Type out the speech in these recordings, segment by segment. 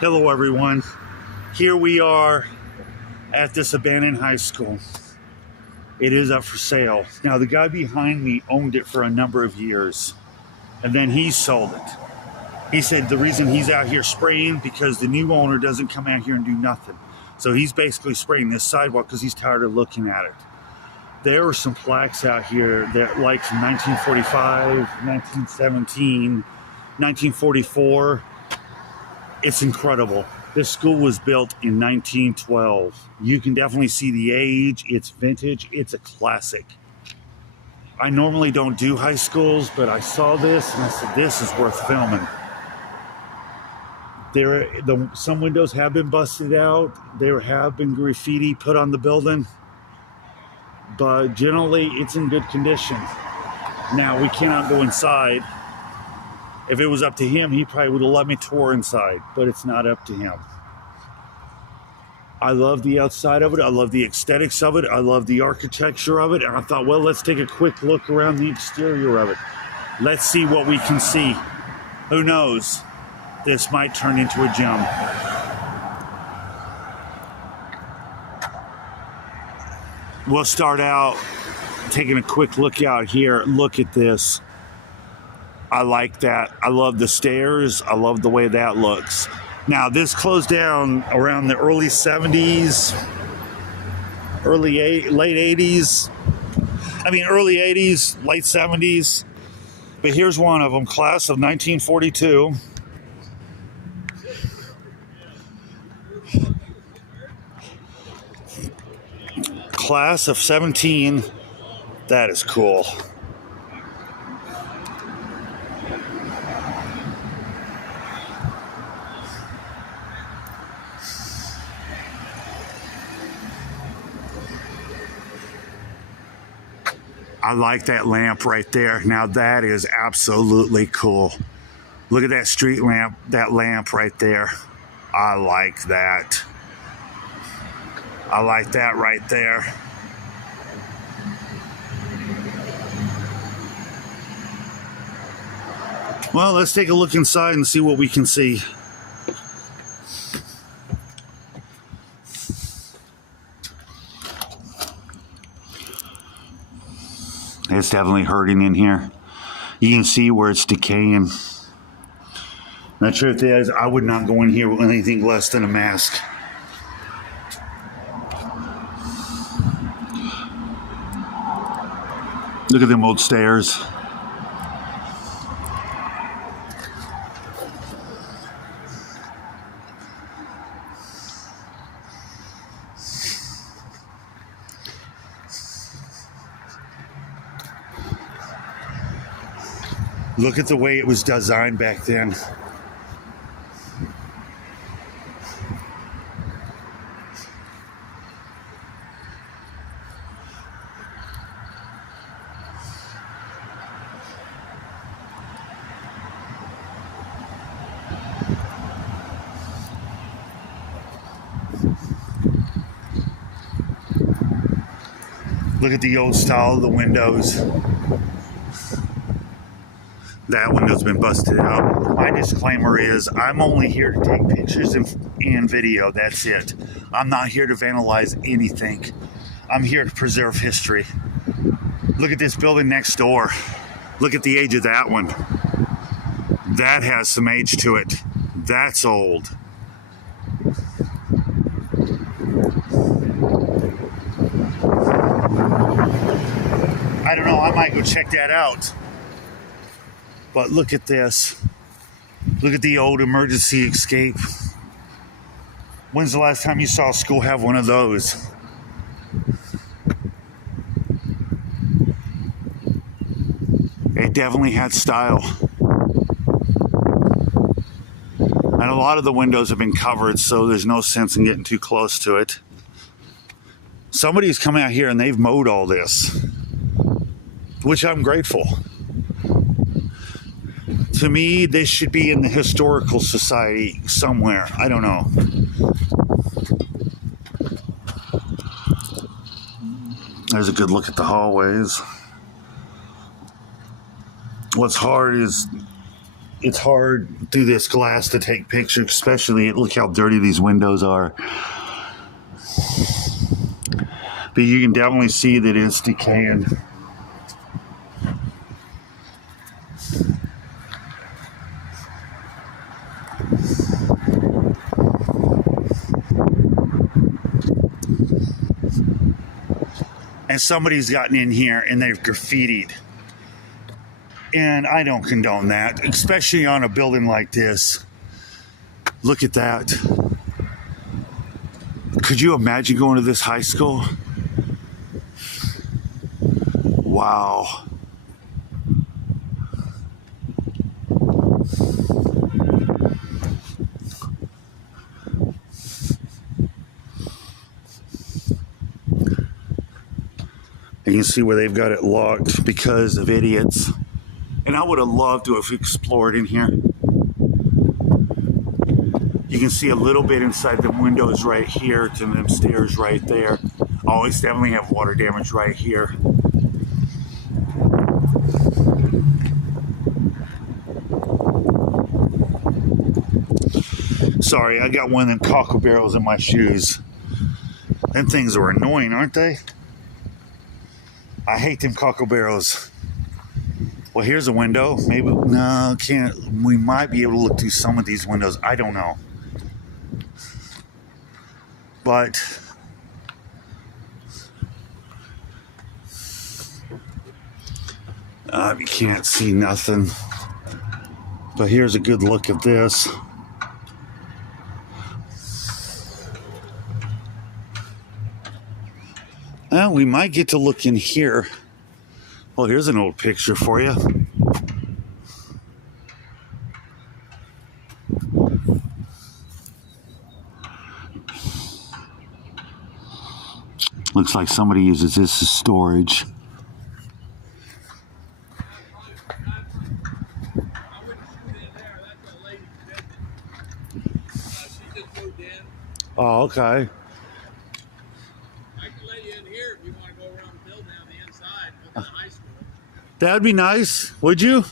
Hello everyone, here we are at this abandoned high school. It is up for sale. Now the guy behind me owned it for a number of years and then he sold it. He said the reason he's out here spraying because the new owner doesn't come out here and do nothing. So he's basically spraying this sidewalk because he's tired of looking at it. There were some plaques out here that like from 1945, 1917, 1944. It's incredible. This school was built in 1912. You can definitely see the age. It's vintage. It's a classic. I normally don't do high schools, but I saw this and I said, this is worth filming. Some windows have been busted out. There have been graffiti put on the building, but generally it's in good condition. Now we cannot go inside. If it was up to him, he probably would have let me tour inside, but it's not up to him. I love the outside of it. I love the aesthetics of it. I love the architecture of it. And I thought, well, let's take a quick look around the exterior of it. Let's see what we can see. Who knows? This might turn into a gem. We'll start out taking a quick look out here. Look at this. I like that. I love the stairs. I love the way that looks. Now, this closed down around the early 70s, late 80s. Early 80s, late 70s. But here's one of them, class of 1942. Class of 17. That is cool. I like that lamp right there. Now that is absolutely cool. Look at that street lamp, that lamp right there. I like that. I like that right there. Well, let's take a look inside and see what we can see. It's definitely hurting in here. You can see where it's decaying. The truth is, I would not go in here with anything less than a mask. Look at them old stairs. Look at the way it was designed back then. Look at the old style of the windows. That window's been busted out. My disclaimer is I'm only here to take pictures and video. That's it. I'm not here to vandalize anything. I'm here to preserve history. Look at this building next door. Look at the age of that one. That has some age to it. That's old. I don't know. I might go check that out. But look at this. Look at the old emergency escape. When's the last time you saw a school have one of those? It definitely had style. And a lot of the windows have been covered, so there's no sense in getting too close to it. Somebody's come out here and they've mowed all this, which I'm grateful. To me, this should be in the historical society somewhere. I don't know. There's a good look at the hallways. What's hard is it's hard through this glass to take pictures, especially look how dirty these windows are. But you can definitely see that it's decaying. And somebody's gotten in here and they've graffitied. And I don't condone that, especially on a building like this. Look at that. Could you imagine going to this high school? Wow. And you can see where they've got it locked because of idiots. And I would have loved to have explored in here. You can see a little bit inside the windows right here to them stairs right there. Always definitely have water damage right here. Sorry, I got one of them cockle barrels in my shoes. Them things are annoying, aren't they? I hate them cockle barrels. Well, here's a window. Maybe, no, can't. We might be able to look through some of these windows. I don't know. But you can't see nothing. But here's a good look at this. Well, we might get to look in here. Well, here's an old picture for you. Looks like somebody uses this as storage. Oh, okay. I can let you in here if you want to go around the building on the inside of the high school. That'd be nice. Would you?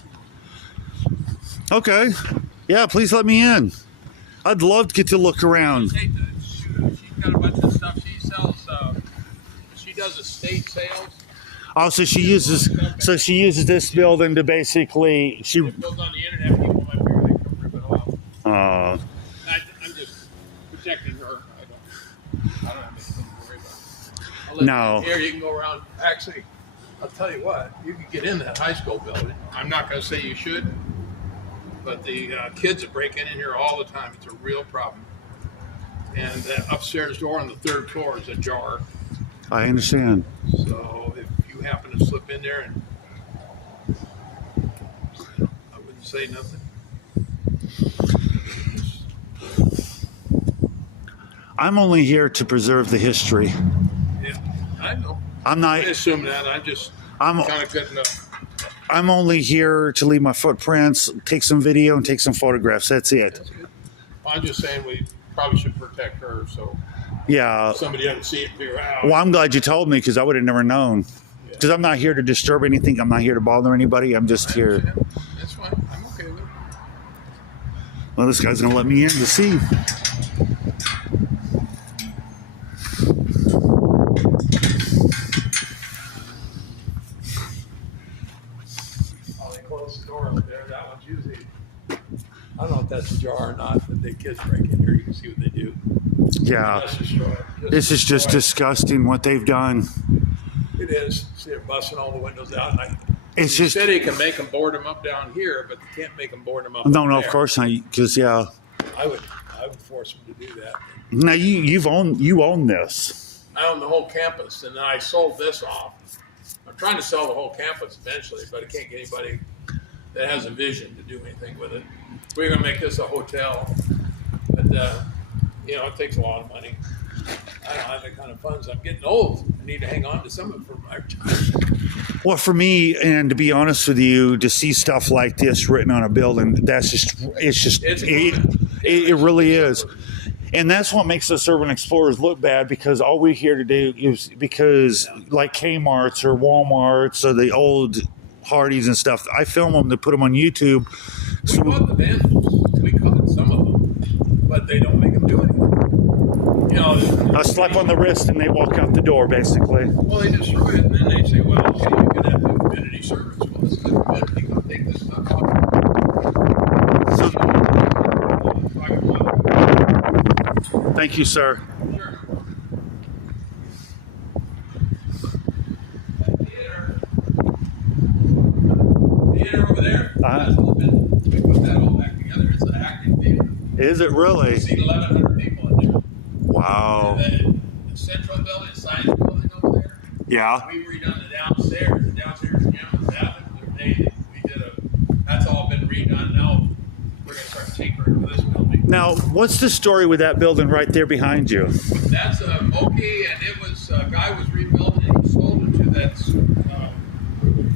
Okay. Yeah, please let me in. I'd love to get to look around. She's got a bunch of stuff she sells. She does estate sales. Oh, so she uses this building to basically It goes on the internet. People might figure they can rip it off. I'm just protecting her. I don't have anything to worry about. I'll let you in here, you can go around. Actually, I'll tell you what, you can get in that high school building. I'm not going to say you should, but the kids are breaking in here all the time. It's a real problem. And that upstairs door on the third floor is ajar. I understand. So if you happen to slip in there, and I wouldn't say nothing. I'm only here to preserve the history. Yeah, I know. I'm not. I assume that. I'm kind of good enough. I'm only here to leave my footprints, take some video, and take some photographs. That's it. That's good. I'm just saying we probably should protect her so Yeah. somebody doesn't see it and figure out. Well, I'm glad you told me because I would have never known. Because I'm not here to disturb anything. I'm not here to bother anybody. I'm just here. That's fine. I'm okay with it. Well, this guy's going to let me in to see. Oh, they closed the door over there. That one's usually, I don't know if that's ajar or not, but the kids break in here. You can see what they do. Yeah. Just destroy it. This is just disgusting what they've done. It is. See, they're busting all the windows out. And It's the just. city can make them board them up down here, but they can't make them board them up. No, up no, there. of course not. Because, yeah. I would force them to do that. Now, you own this. I own the whole campus, and then I sold this off. I'm trying to sell the whole campus eventually, but I can't get anybody that has a vision to do anything with it. We're going to make this a hotel, but it takes a lot of money. I don't have that kind of funds. I'm getting old. I need to hang on to some of it for my retirement. Well, for me, and to be honest with you, to see stuff like this written on a building, it really is. And that's what makes us urban explorers look bad, because all we're here to do is, because like Kmart's or Walmart's or the old parties and stuff. I film them to put them on YouTube. We caught the vandals. We caught some of them, but they don't make them do anything. You know, A slap on the wrist and they walk out the door, basically. well, they destroy it, and then they say, well, see, you're going to have to community service. Well, this is a community. Go take this stuff off. Thank you, sir. Sure. Theater over there, that's all been, we put that all back together. It's an active theater. Is it really? We've seen 1,100 people in there. Wow. And the central building, science building over there, Yeah. we redone the downstairs. The downstairs gym was that. That's all been redone. Now we're going to start tinkering with this building. Now, what's the story with that building right there behind you? That's a Moki, and it was a guy was rebuilding it. He sold it to that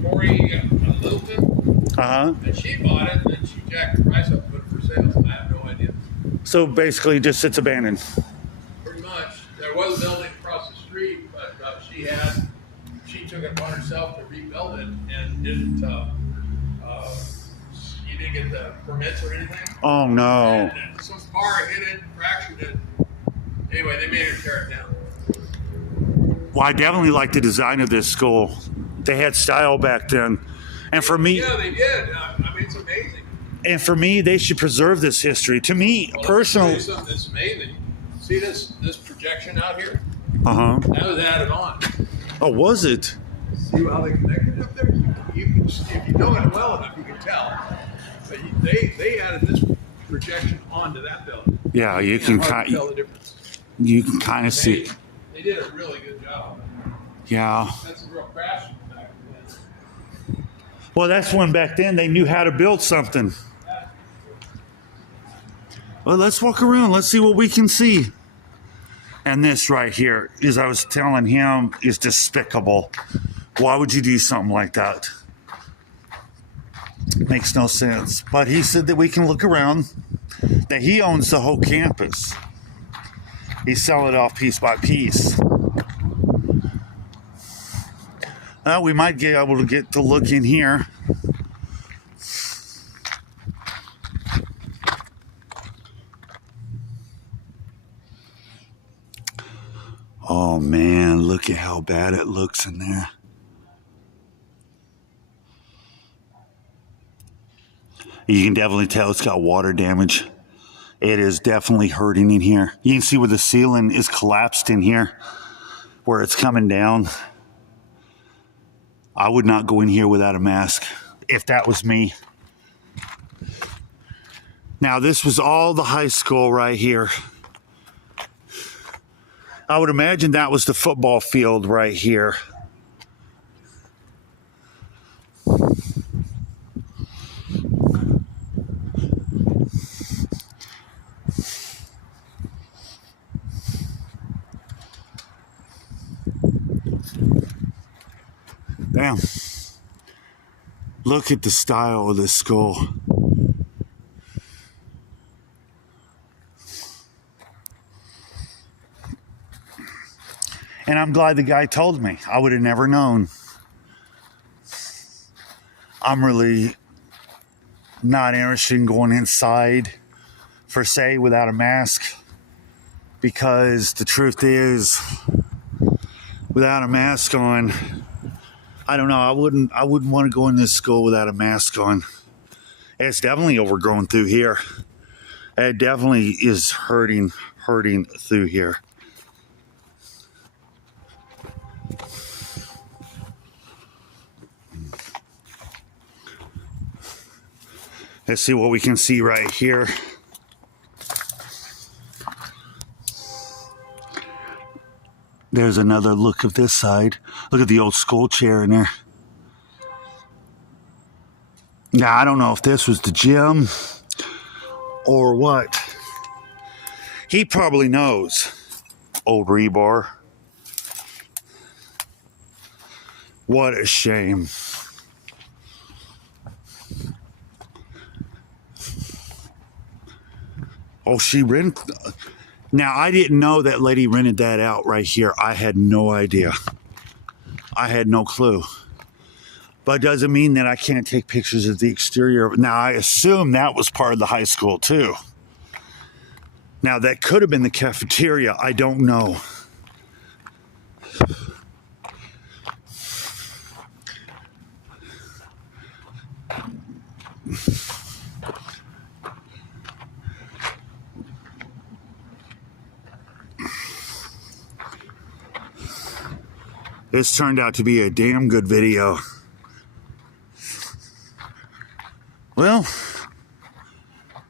Corey Littleton. And she bought it, and then she jacked the price up, put it for sale. So I have no idea. So basically, just sits abandoned. Pretty much. There was a building across the street, but she took it upon herself to rebuild it and didn't. You didn't get the permits or anything. Oh no! And some car hit it, fractured it. Anyway, they made her tear it down. Well, I definitely like the design of this school. They had style back then, and for me, yeah, they did. I mean, it's amazing. And for me, they should preserve this history. To me, personally, something that's amazing. See this projection out here? That was added on. Oh, was it? See how they connected up there? You can, if you know it well enough, you can tell. But they added this projection onto that building. Yeah, you can tell the difference. You can kind of see. They did a really good job. Yeah. That's a real crash back then. Well, that's when back then they knew how to build something. Well, let's walk around. Let's see what we can see. And this right here, as I was telling him, is despicable. Why would you do something like that? Makes no sense. But he said that we can look around, that he owns the whole campus. He's selling it off piece by piece. We might be able to get to look in here. Oh man, look at how bad it looks in there. You can definitely tell it's got water damage. It is definitely hurting in here. You can see where the ceiling is collapsed in here, where it's coming down. I would not go in here without a mask if that was me. Now, this was all the high school right here. I would imagine that was the football field right here. Damn. Look at the style of this school. And I'm glad the guy told me. I would have never known. I'm really not interested in going inside, per se, without a mask. Because the truth is, without a mask on, I don't know, I wouldn't want to go in this school without a mask on. It's definitely overgrown through here. It definitely is hurting through here. Let's see what we can see right here. There's another look of this side. Look at the old school chair in there. Now, I don't know if this was the gym or what. He probably knows. Old rebar. What a shame. Oh, she rented. Now, I didn't know that lady rented that out right here. I had no idea. I had no clue. But doesn't mean that I can't take pictures of the exterior. Now, I assume that was part of the high school, too. Now, that could have been the cafeteria. I don't know. This turned out to be a damn good video. Well,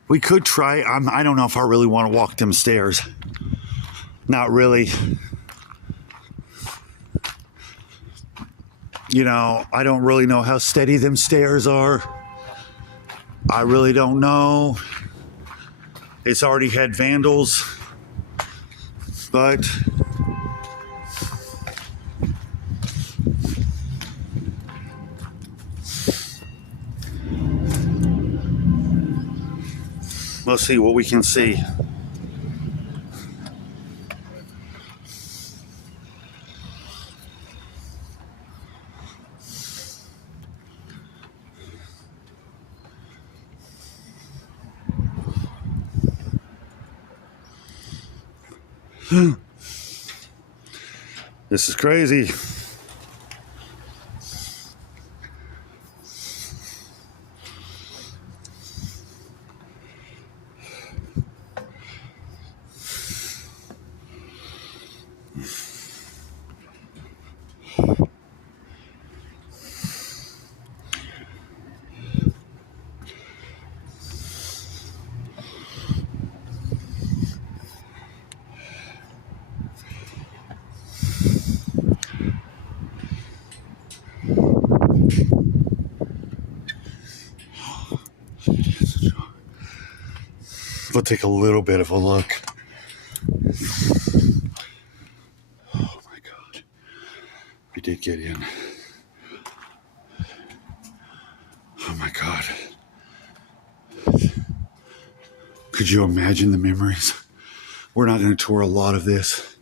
we could try. I don't know if I really want to walk them stairs. Not really. You know, I don't really know how steady them stairs are. I really don't know. It's already had vandals. But we'll see what we can see. This is crazy. We'll take a little bit of a look. Oh my God. We did get in. Oh my God. Could you imagine the memories? We're not going to tour a lot of this.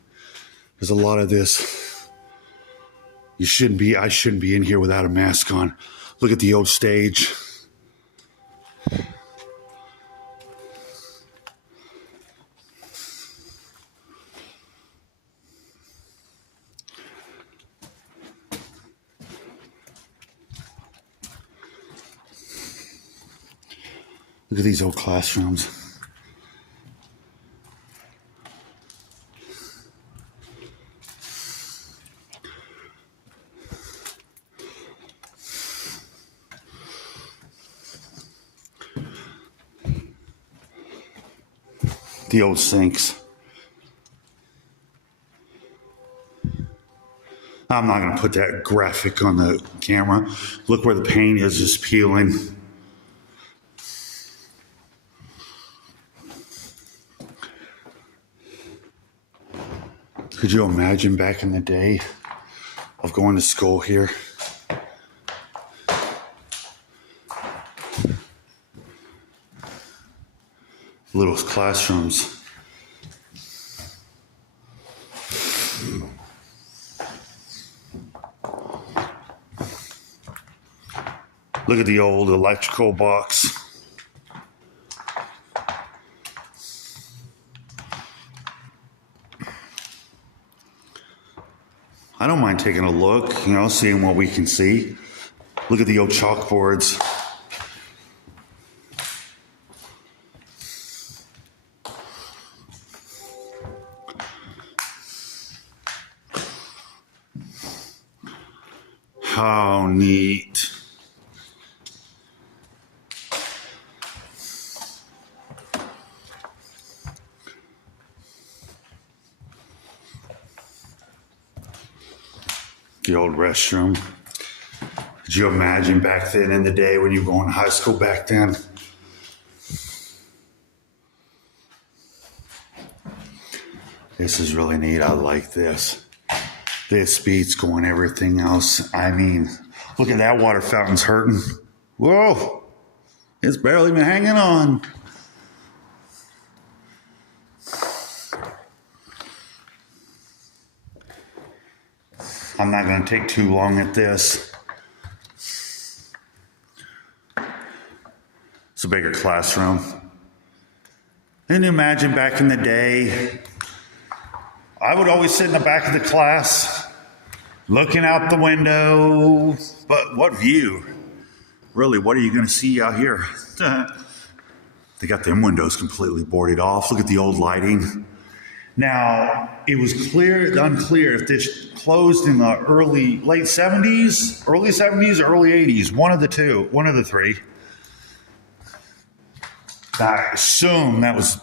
There's a lot of this. I shouldn't be in here without a mask on. Look at the old stage. Look at these old classrooms. The old sinks. I'm not going to put that graphic on the camera. Look where the paint is just peeling. Could you imagine back in the day of going to school here? Little classrooms. Look at the old electrical box. I don't mind taking a look, seeing what we can see. Look at the old chalkboards. How neat. The old restroom. Could you imagine back then in the day when you were going to high school back then? This is really neat. I like this. This beats going everything else. I mean, look at that water fountain's hurting. Whoa! It's barely been hanging on. I'm not going to take too long at this. It's a bigger classroom. And imagine back in the day, I would always sit in the back of the class, looking out the window. But what view? Really, what are you going to see out here? They got them windows completely boarded off. Look at the old lighting. Now, it was unclear if this closed in the late 70s, early 70s, or early 80s. One of the three. I assume that was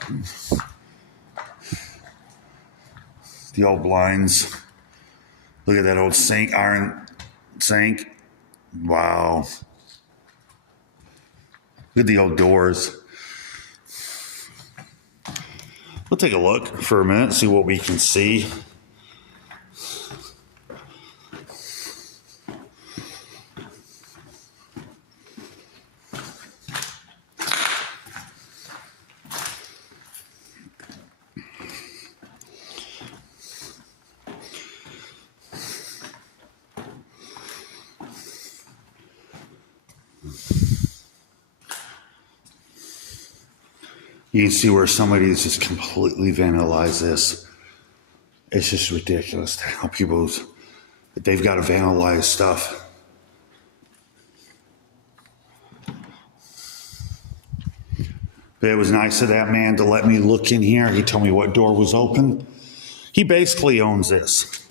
the old blinds. Look at that old sink, iron sink. Wow. Look at the old doors. We'll take a look for a minute, see what we can see. You can see where somebody's just completely vandalized this. It's just ridiculous how they've got to vandalize stuff. But it was nice of that man to let me look in here. He told me what door was open. He basically owns this.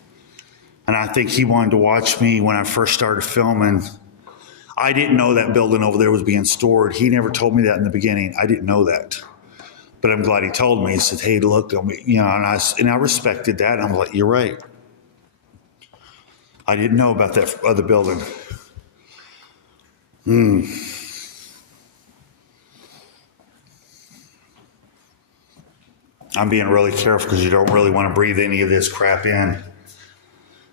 And I think he wanted to watch me when I first started filming. I didn't know that building over there was being stored. He never told me that in the beginning. I didn't know that. But I'm glad he told me. He said, hey, look, and I respected that. And I'm like, you're right. I didn't know about that other building. I'm being really careful because you don't really want to breathe any of this crap in.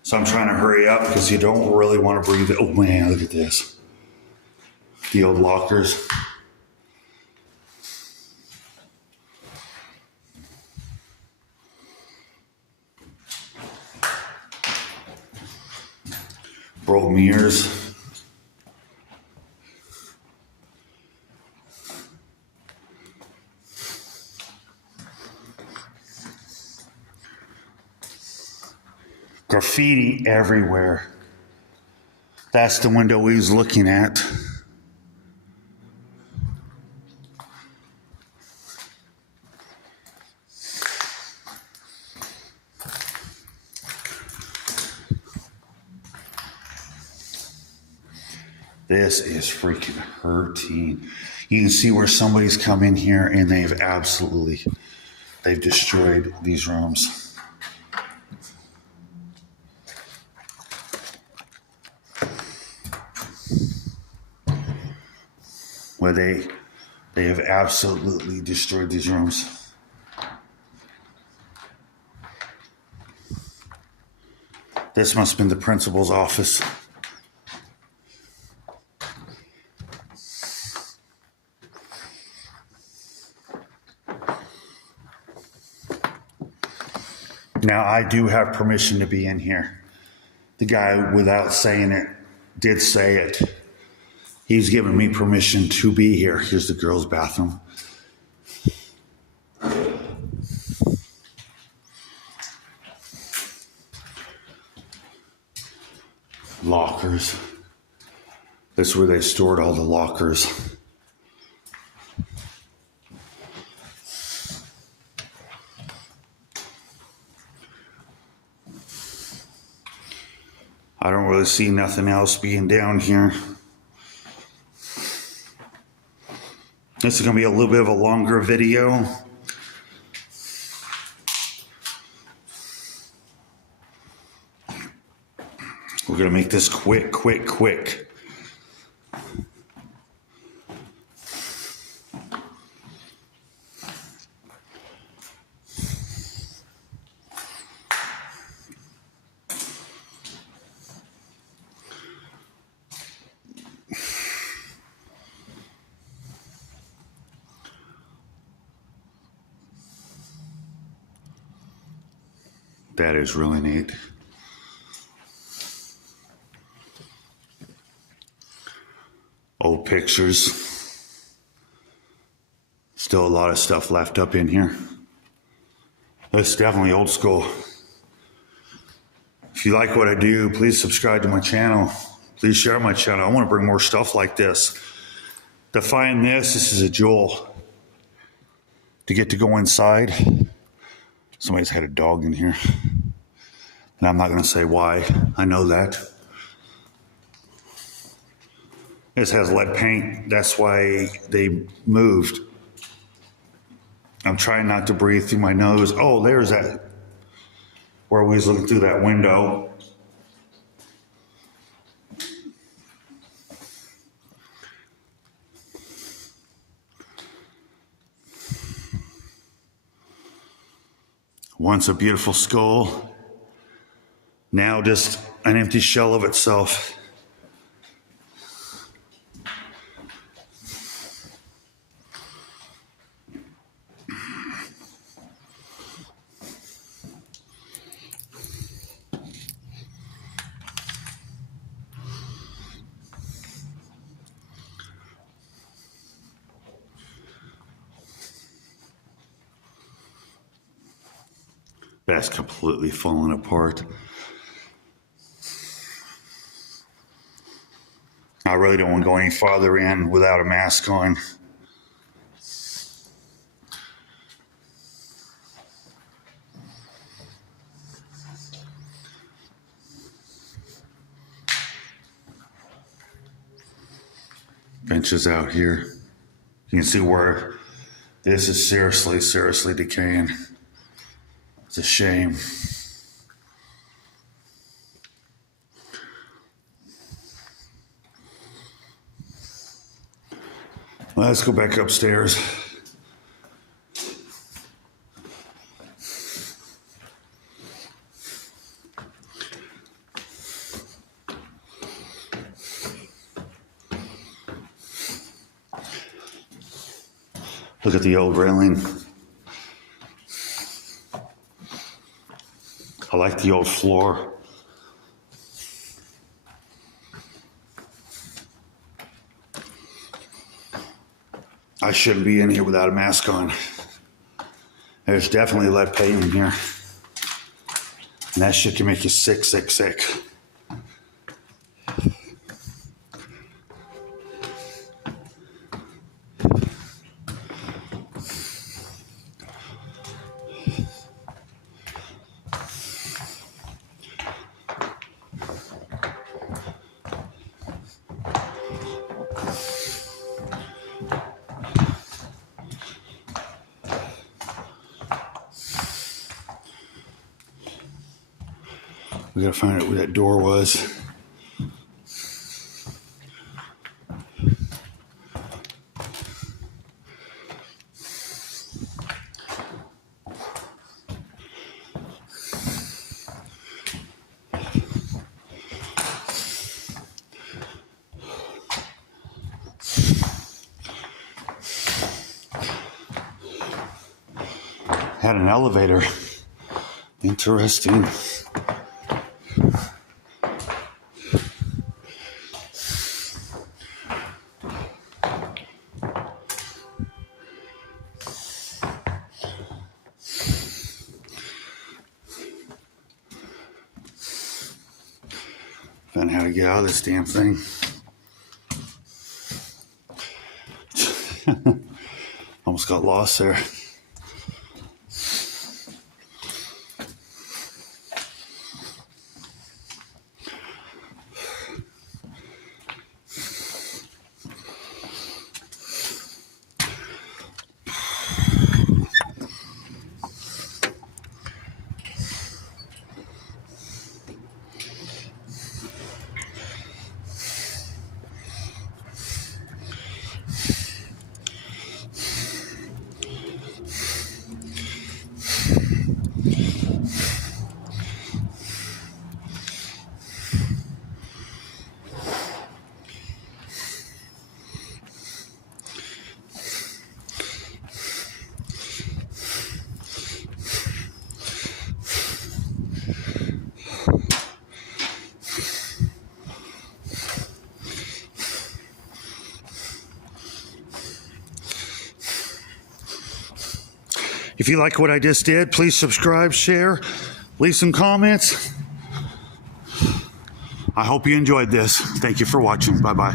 So I'm trying to hurry up because you don't really want to breathe it. Oh, man, look at this. The old lockers. Broke mirrors. Graffiti everywhere. That's the window we was looking at. This is freaking hurting. You can see where somebody's come in here and they've destroyed these rooms. Where they have absolutely destroyed these rooms. This must have been the principal's office. Now, I do have permission to be in here. The guy, without saying it, did say it. He's given me permission to be here. Here's the girls' bathroom. Lockers. This is where they stored all the lockers. I don't really see nothing else being down here. This is going to be a little bit of a longer video. We're going to make this quick. That is really neat. Old pictures. Still a lot of stuff left up in here. It's definitely old school. If you like what I do, please subscribe to my channel. Please share my channel. I want to bring more stuff like this. To find this is a jewel. To get to go inside. Somebody's had a dog in here. And I'm not going to say why. I know that. This has lead paint. That's why they moved. I'm trying not to breathe through my nose. Oh, there's that. Where we was looking through that window. Once a beautiful skull. Now just an empty shell of itself. That's completely fallen apart. I really don't want to go any farther in without a mask on. Benches out here. You can see where this is seriously decaying. It's a shame. Well, let's go back upstairs. Look at the old railing. I like the old floor. I shouldn't be in here without a mask on. There's definitely lead paint in here. And that shit can make you sick. We gotta find out where that door was. Had an elevator. Interesting. Found how to get out of this damn thing. Almost got lost there. If you like what I just did, please subscribe, share, leave some comments. I hope you enjoyed this. Thank you for watching. Bye-bye.